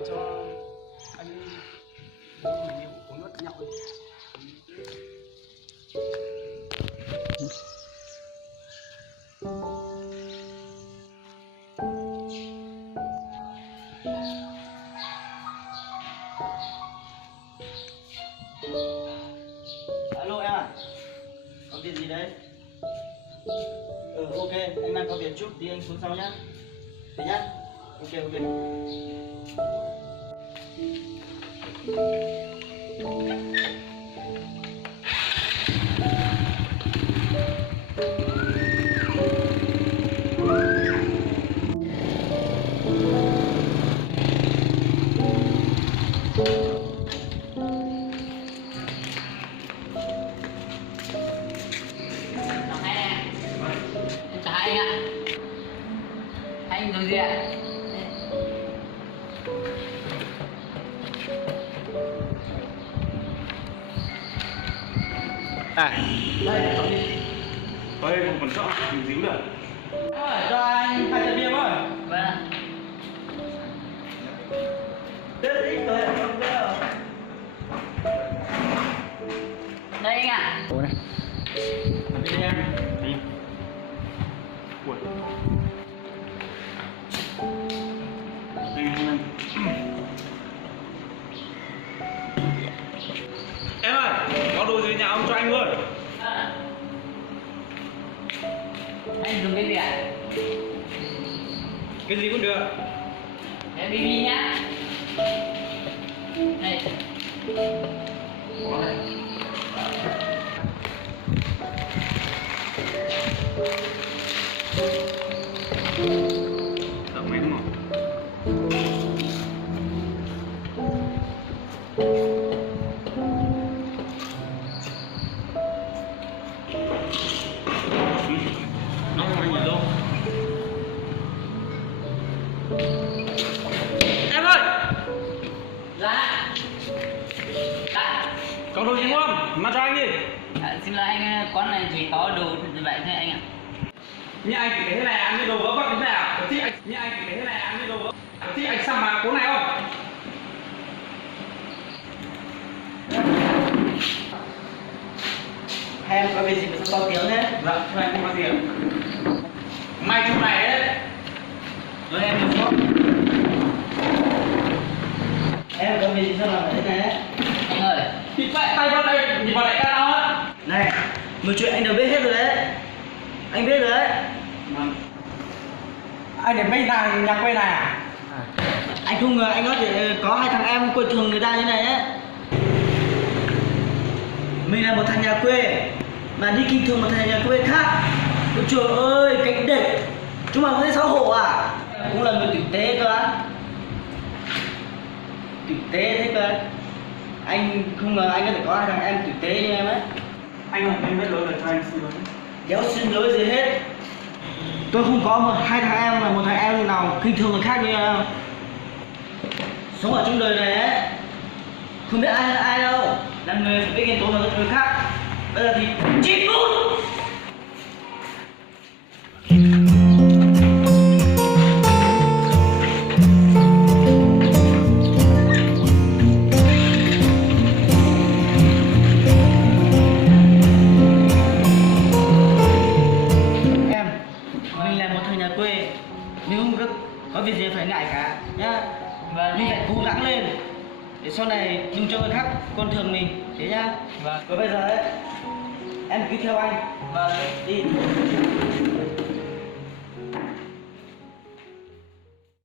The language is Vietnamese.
bảo cho anh bố mình đi uống nước nhậu đi. Alo em à, có việc gì đấy? Ok, anh đang có việc chút thì anh xuống sau nhá. Thế nhá. Ok. Chào anh ạ. Anh dùng gì ạ? Đây, cậu đi. Đây, không còn sợ, mình díu được. Cho anh 2 chai bia thôi. Vâng. Rất ít thôi, không đâu. Đây anh ạ. Ủa này. Đi em. Đi. Ui. Anh. Em ơi, có đồ gì nhà ông cho anh luôn. Anh dùng cái gì ạ? Cái gì cũng được. Cái BB nhá. Đây. Có này. Tầm mấy đúng không? Nó không ăn gì đâu. Em ơi! Dạ. Có đồ gì đúng không? Mà cho anh đi. Xin lỗi anh, quán này chỉ có đồ vậy thôi anh ạ. Như anh thì thế này ăn cái đồ vớ vẩn thế nào? Có thích anh như anh thì thế này ăn cái đồ vớ. Có thích anh xăm vào cố này không? Hai em có việc gì mà sao to tiếng thế? Dạ, thưa anh không có gì ạ. May trong này đấy. Rồi em đừng sốt. Em có việc gì sao làm thế này? Anh ơi. Thì tay vào đây, nhìn vào đại ca đâu á? Này, một chuyện anh đều biết hết rồi đấy. Anh biết rồi đấy. Vâng. Anh để mấy nhà quê này à? Anh không ngờ anh có thể có 2 thằng em quê thường người ta như này ấy. Mình là một thằng nhà quê mà đi kinh thường một thằng nhà quê khác. Ôi trời ơi, cách địch. Chúng mày không thấy xấu hổ à? Cũng là người tử tế cơ á. Tử tế thế cơ. Anh không ngờ anh có thể có 2 thằng em tử tế như em ấy. Anh ơi, em biết lỗi rồi cho anh xin lỗi. Đéo xin lỗi gì hết. Tôi không có 2 thằng em và một thằng em nào kinh thường người khác như em đâu. Sống ở trong đời này ấy, không biết ai là ai đâu. Là người phải biết nghiên cứu với người khác. Bây giờ thì chít cút. Mình là một thằng nhà quê, mình không có việc gì phải ngại cả nhá. Vâng. Mình phải cố gắng lên để sau này đừng cho người khác con thường mình, thế nhá. Vâng. Và bây giờ ấy, em cứ theo anh và đi.